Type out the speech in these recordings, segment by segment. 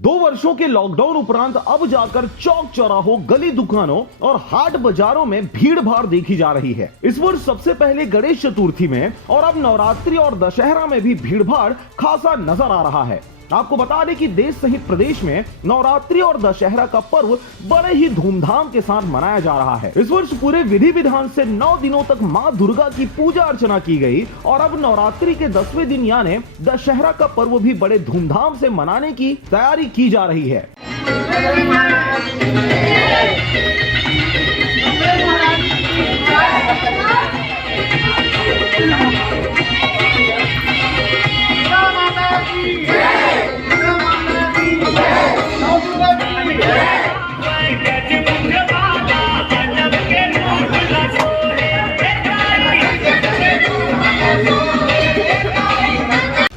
2 वर्षों के लॉकडाउन उपरांत अब जाकर चौक चौराहों, गली दुकानों और हाट बाजारों में भीड़ भाड़ देखी जा रही है। इस वर्ष सबसे पहले गणेश चतुर्थी में और अब नवरात्रि और दशहरा में भी भीड़ भाड़ खासा नजर आ रहा है। आपको बता दें कि देश सहित प्रदेश में नवरात्रि और दशहरा का पर्व बड़े ही धूमधाम के साथ मनाया जा रहा है। इस वर्ष पूरे विधि विधान से 9 दिनों तक मां दुर्गा की पूजा अर्चना की गई और अब नवरात्रि के 10वें दिन यानी दशहरा का पर्व भी बड़े धूमधाम से मनाने की तैयारी की जा रही है।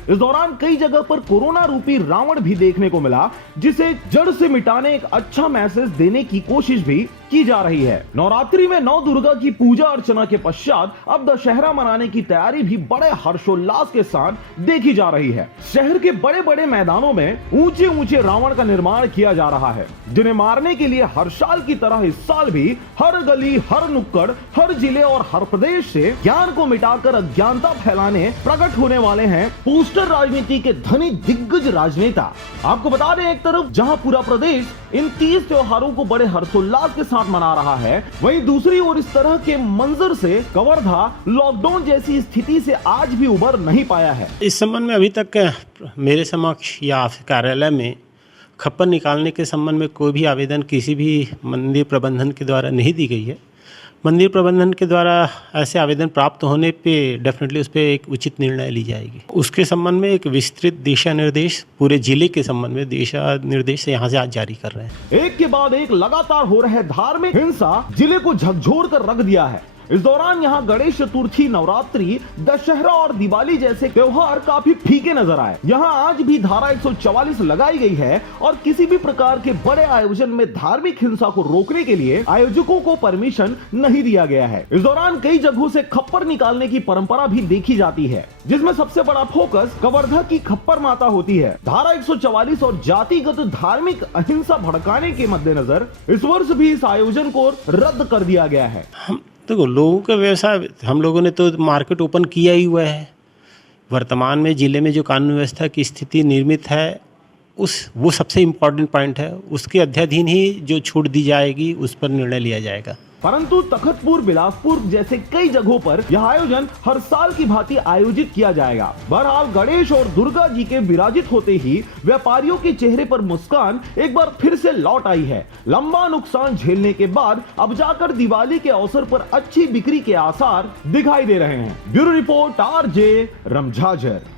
इस दौरान कई जगह पर कोरोना रूपी रावण भी देखने को मिला, जिसे जड़ से मिटाने एक अच्छा मैसेज देने की कोशिश भी की जा रही है। नवरात्रि में 9 दुर्गा की पूजा अर्चना के पश्चात अब दशहरा मनाने की तैयारी भी बड़े हर्षोल्लास के साथ देखी जा रही है। शहर के बड़े बड़े मैदानों में ऊंचे ऊंचे रावण का निर्माण किया जा रहा है, जिन्हें मारने के लिए हर साल की तरह इस साल भी हर गली, हर नुक्कड़, हर जिले और हर प्रदेश से ज्ञान को मिटाकर अज्ञानता फैलाने प्रकट होने वाले हैं पोस्टर राजनीति के धनी दिग्गज राजनेता। आपको बता दें, एक तरफ जहां पूरा प्रदेश इन 30 त्योहारों को बड़े हर्षोल्लास के साथ मना रहा है, वहीं दूसरी ओर इस तरह के मंजर से कवर्धा लॉकडाउन जैसी स्थिति से आज भी उबर नहीं पाया है। इस संबंध में अभी तक मेरे समक्ष या कार्यालय में खप्पर निकालने के संबंध में कोई भी आवेदन किसी भी मंदिर प्रबंधन के द्वारा नहीं दी गई है। मंदिर प्रबंधन के द्वारा ऐसे आवेदन प्राप्त होने पे डेफिनेटली उस पर एक उचित निर्णय ली जाएगी। उसके संबंध में एक विस्तृत दिशा निर्देश पूरे जिले के संबंध में दिशा निर्देश यहाँ से आज जारी कर रहे हैं। एक के बाद एक लगातार हो रहे धार्मिक हिंसा जिले को झकझोर कर रख दिया है। इस दौरान यहाँ गणेश चतुर्थी, नवरात्रि, दशहरा और दिवाली जैसे त्योहार काफी फीके नजर आए। यहाँ आज भी धारा 144 लगाई गई है और किसी भी प्रकार के बड़े आयोजन में धार्मिक हिंसा को रोकने के लिए आयोजकों को परमिशन नहीं दिया गया है। इस दौरान कई जगहों से खप्पर निकालने की परंपरा भी देखी जाती है, जिसमें सबसे बड़ा फोकस कवर्धा की खप्पर माता होती है। धारा 144 और जातिगत धार्मिक अहिंसा भड़काने के मद्देनजर इस वर्ष भी इस आयोजन को रद्द कर दिया गया है। देखो, लोगों का व्यवसाय, हम लोगों ने तो मार्केट ओपन किया ही हुआ है। वर्तमान में जिले में जो कानून व्यवस्था की स्थिति निर्मित है वो सबसे इम्पोर्टेंट पॉइंट है। उसके अध्याधीन ही जो छूट दी जाएगी उस पर निर्णय लिया जाएगा। परंतु तखतपुर, बिलासपुर जैसे कई जगहों पर यह आयोजन हर साल की भांति आयोजित किया जाएगा। बहरहाल गणेश और दुर्गा जी के विराजित होते ही व्यापारियों के चेहरे पर मुस्कान एक बार फिर से लौट आई है। लंबा नुकसान झेलने के बाद अब जाकर दिवाली के अवसर पर अच्छी बिक्री के आसार दिखाई दे रहे हैं। Bureau report, RJ रमझाझर।